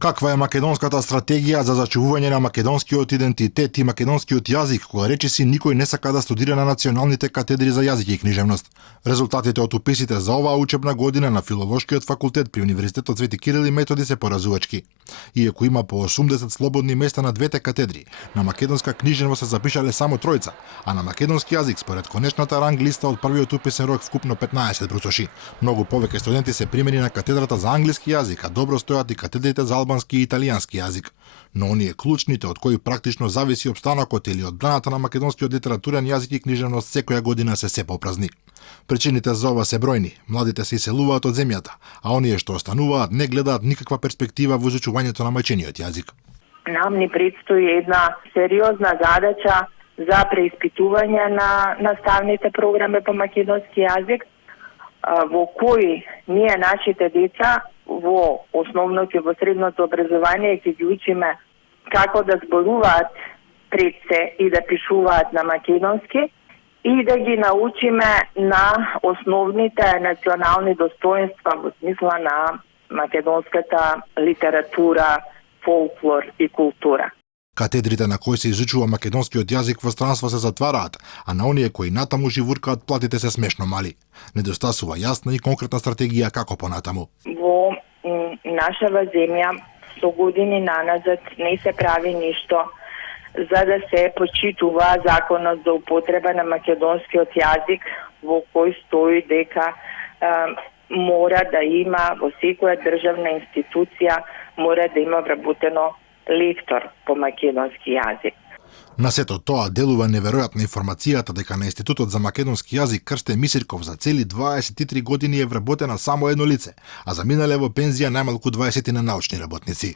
Каква е македонската стратегија за зачувување на македонскиот идентитет и македонскиот јазик, кога речиси никој не сака да студира на националните катедри за јазик и книжевност? Резултатите од уписите за оваа учебна година на Филолошкиот факултет при Универзитетот Свети Кирил и Методи се поразувачки. Иако има по 80 слободни места на двете катедри, на македонска книжевност се запишале само тројца, а на македонски јазик според конечната ранг листа од првиот уписен рок вкупно 15 брутоши. Многу повеќе студенти се примени на катедрата за англиски јазик, а добро стојат и катедрите за албански и италијански јазик. Но оние клучните од кои практично зависи опстанокот или одбраната на македонскиот литературен јазик и книжевност секоја година се попразни. Причините за ова се бројни. Младите се иселуваат од земјата, а оние што остануваат не гледаат никаква перспектива во изучувањето на мајчиниот јазик. Нам ни предстои една сериозна задача за преиспитување на наставните програми по македонски јазик, во кои ние нашите деца во основното и во средното образование ќе ги учиме како да зборуваат пред се и да пишуваат на македонски и да ги научиме на основните национални достоинства во смисла на македонската литература, фолклор и култура. Катедрите на кои се изучува македонскиот јазик во странство се затвараат, а на оние кои натаму живуркаат платите се смешно мали. Недостасува јасна и конкретна стратегија како понатаму. Во нашава земја со години наназад не се прави ништо за да се почитува законот за употреба на македонскиот јазик, во кој стои дека мора да има во секоја државна институција мора да има вработено лектор по македонски јазик. На сето тоа делува неверојатна информацијата дека на Институтот за македонски јазик Крсте Мисирков за цели 23 години е вработена само едно лице, а заминале во пензија најмалку 20 научни работници.